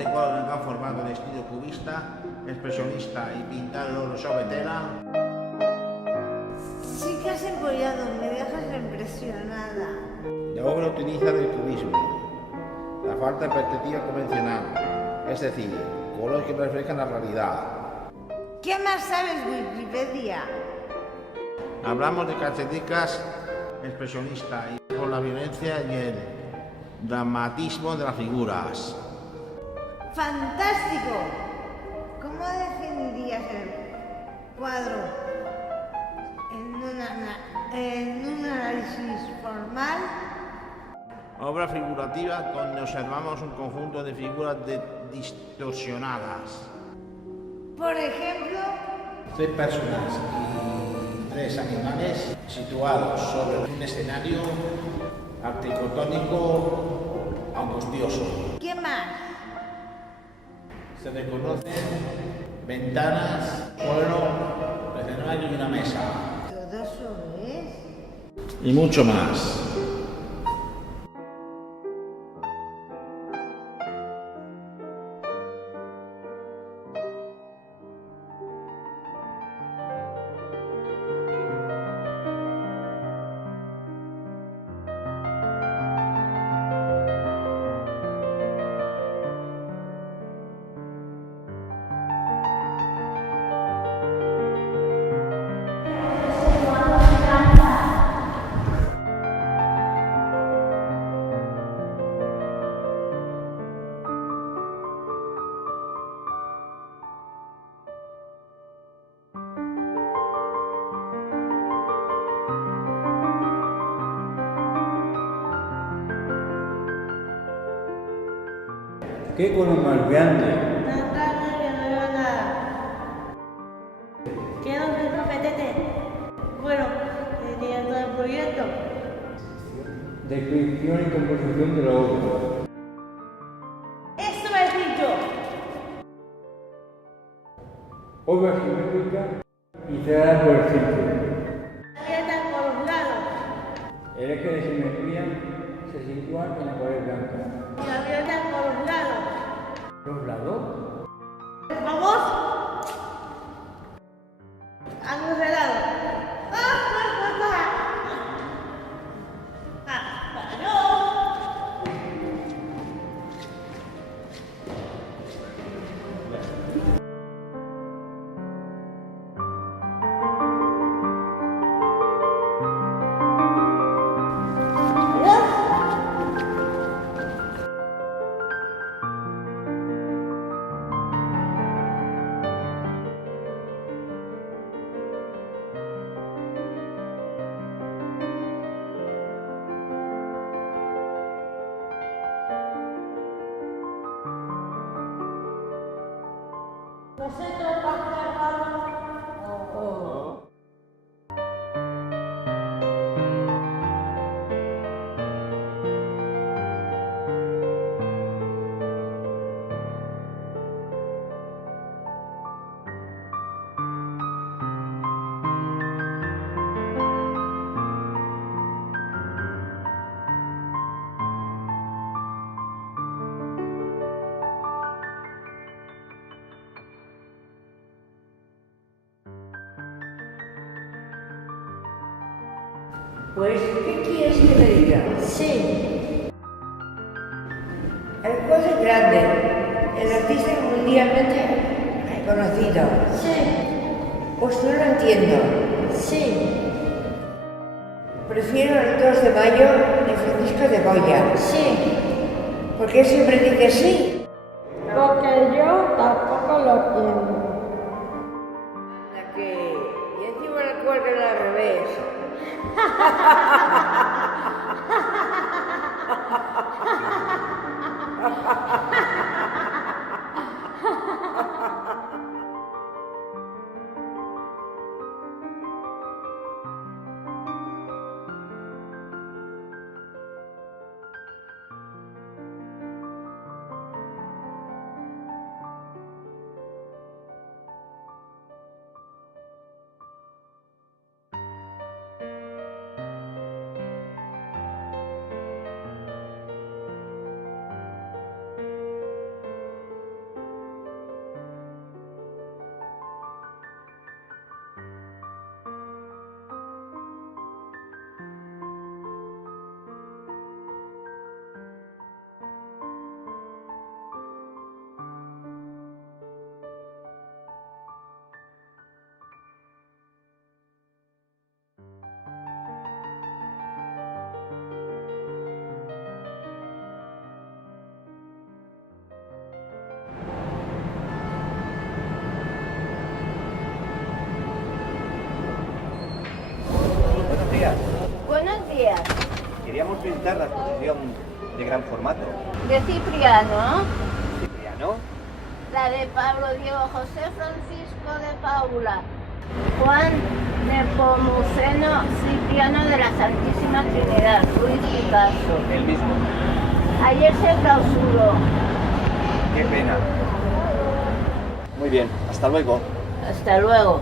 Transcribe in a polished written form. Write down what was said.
este cuadro que han formado de estilo cubista, expresionista y pintar el oro sobre tela. Sí que has empollado, me dejas impresionada. La obra utiliza el cubismo, la falta de perspectiva convencional, es decir, colores que reflejan la realidad. ¿Qué más sabes, Wikipedia? Hablamos de características expresionistas y con la violencia y el dramatismo de las figuras. ¡Fantástico! ¿Cómo definirías el cuadro en un análisis formal? Obra figurativa donde observamos un conjunto de figuras distorsionadas. Por ejemplo, 3 personas y 3 animales situados sobre un escenario arquitectónico angustioso. ¿qué más? Se reconocen ventanas, suelo, escenario y una mesa. ¿Todo eso es? Y mucho más. ¿Qué color más grande? Tan grande que no veo nada. ¿Qué nos petete? Bueno, tenía todo el proyecto. Descripción y composición de la obra. ¡Eso me has dicho! Obra simétrica y cerrada por el centro. Abierta por los lados. El eje de simetría se sitúa en la pared blanca. Y abierta por los lados. ¿Los lados? ¡Vamos! ¡Ángulos de lado! Pues, ¿qué quieres que te diga? Sí. El cuadro es grande, el artista es mundialmente reconocido. Sí. Pues no lo entiendo. Sí. Prefiero el 2 de mayo de Francisco de Goya. Sí. ¿Por qué siempre dices sí? Porque yo tampoco lo entiendo. Anda que... Y encima el cuadro al revés. visitar la exposición de gran formato. De Cipriano, Cipriano. la de Pablo Diego José Francisco de Paula, Juan Nepomuceno Cipriano de la Santísima Trinidad, Ruiz Picasso. El mismo. Ayer se clausuró. Qué pena. Muy bien, hasta luego. Hasta luego.